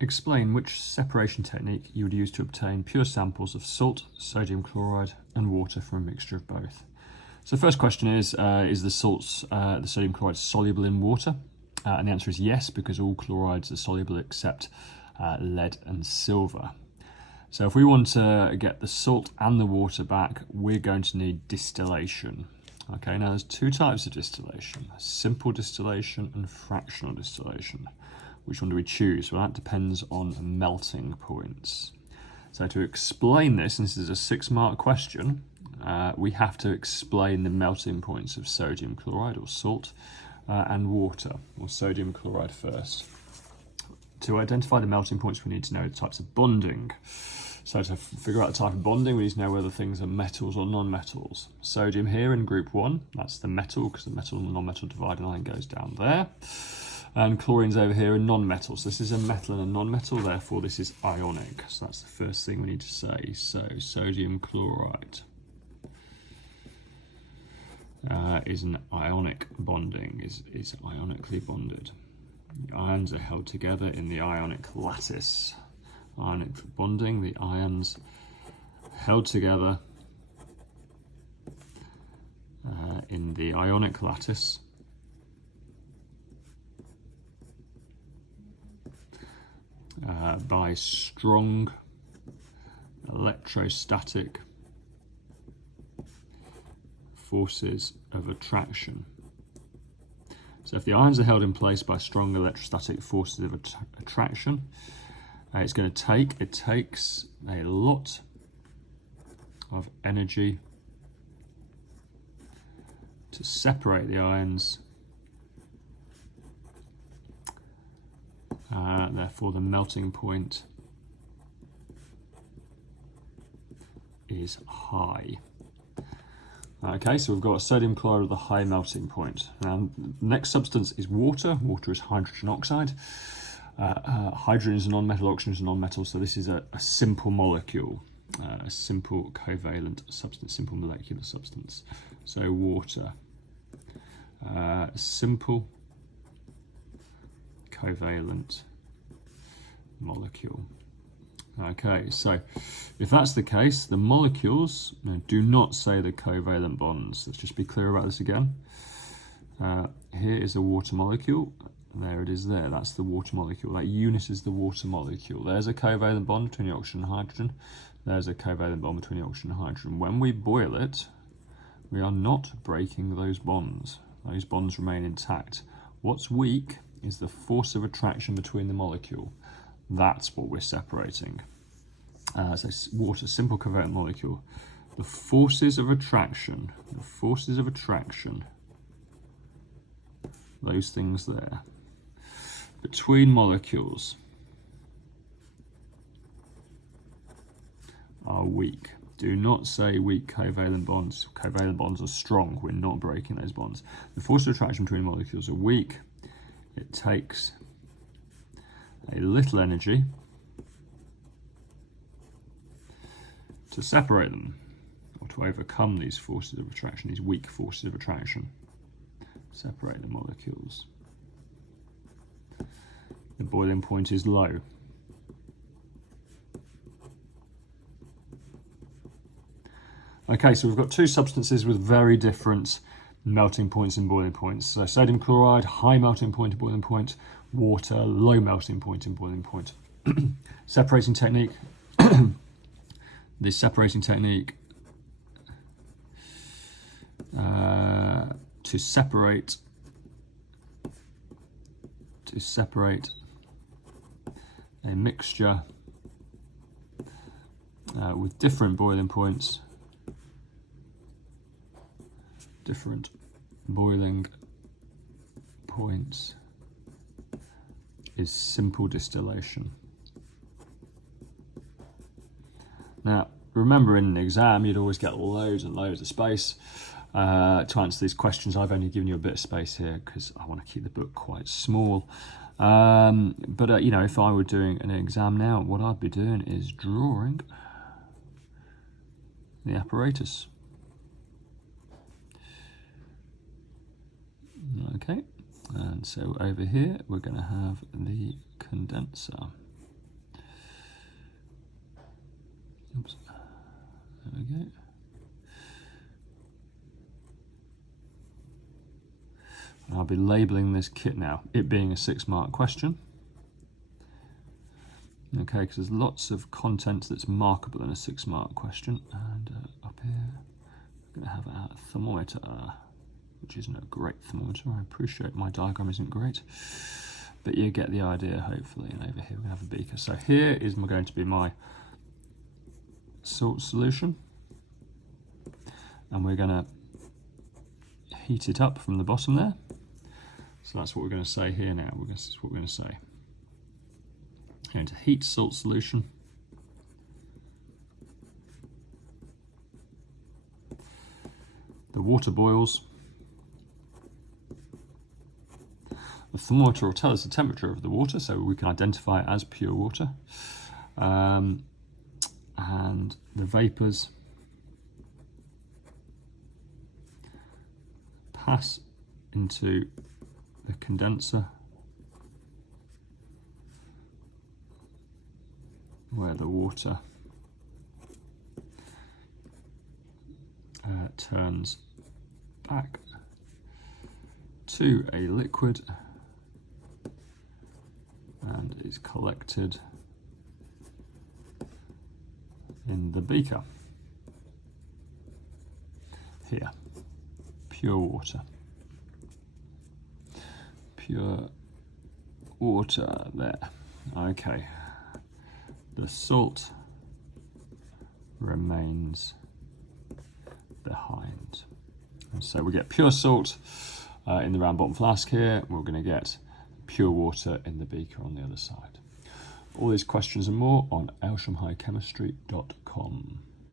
Explain which separation technique you would use to obtain pure samples of salt, sodium chloride and water from a mixture of both. So the first question is the sodium chloride soluble in water? And the answer is yes, because all chlorides are soluble except lead and silver. So if we want to get the salt and the water back, we're going to need distillation. Okay, now there's two types of distillation, simple distillation and fractional distillation. Which one do we choose? Well, that depends on melting points. So to explain this, and this is a 6-mark question, we have to explain the melting points of sodium chloride or salt and water, or sodium chloride first. To identify the melting points, we need to know the types of bonding. So to figure out the type of bonding, we need to know whether things are metals or non-metals. Sodium here in group 1, that's the metal, because the metal and the non-metal dividing line goes down there. And chlorine's over here in non-metals. This is a metal and a non-metal, therefore this is ionic. So that's the first thing we need to say. So sodium chloride is an ionic bonding, is ionically bonded. The ions are held together in the ionic lattice. Ionic bonding, the ions held together in the ionic lattice by strong electrostatic forces of attraction. So if the ions are held in place by strong electrostatic forces of attraction, it takes a lot of energy to separate the ions. Therefore, the melting point is high. Okay, so we've got sodium chloride with a high melting point. Now, the next substance is water. Water is hydrogen oxide. Hydrogen is a non-metal, oxygen is a non-metal, so this is a simple molecule, a simple covalent substance, simple molecular substance. So water, simple covalent molecule. Okay, so if that's the case, the molecules do not say the covalent bonds. Let's just be clear about this again. Here is a water molecule. There it is there, that's the water molecule. That unit is the water molecule. There's a covalent bond between the oxygen and hydrogen. There's a covalent bond between the oxygen and hydrogen. When we boil it, we are not breaking those bonds. Those bonds remain intact. What's weak is the force of attraction between the molecule. That's what we're separating. So water, simple covalent molecule. The forces of attraction, those things there, between molecules are weak. Do not say weak covalent bonds. Covalent bonds are strong. We're not breaking those bonds. The force of attraction between molecules are weak. It takes a little energy to separate them, or to overcome these forces of attraction, these weak forces of attraction. Separate the molecules. The boiling point is low. Okay, so we've got two substances with very different melting points and boiling points. So sodium chloride, high melting point and boiling point. Water, low melting point and boiling point. Separating technique. The separating technique to separate a mixture with different boiling points, is simple distillation. Now, remember in the exam, you'd always get loads and loads of space. To answer these questions, I've only given you a bit of space here because I want to keep the book quite small. But you know, if I were doing an exam now, what I'd be doing is drawing the apparatus. Okay, and so over here we're going to have the condenser. Oops. There we go. And I'll be labelling this kit now, it being a 6-mark question. Okay, because there's lots of content that's markable in a 6-mark question. And up here, we're going to have a thermometer, which isn't a great thermometer. I appreciate my diagram isn't great, but you get the idea, hopefully. And over here we have a beaker. So here is going to be my salt solution, and we're going to heat it up from the bottom there. So that's what we're going to say here now. This is what we're going to say. Going to heat salt solution. The water boils. The thermometer will tell us the temperature of the water, so we can identify it as pure water. And the vapours pass into the condenser, where the water turns back to a liquid and is collected in the beaker. Here, pure water. Pure water there. Okay. The salt remains behind. And so we get pure salt in the round bottom flask here. We're going to get pure water in the beaker on the other side. All these questions and more on ayleshamhighchemistry.com.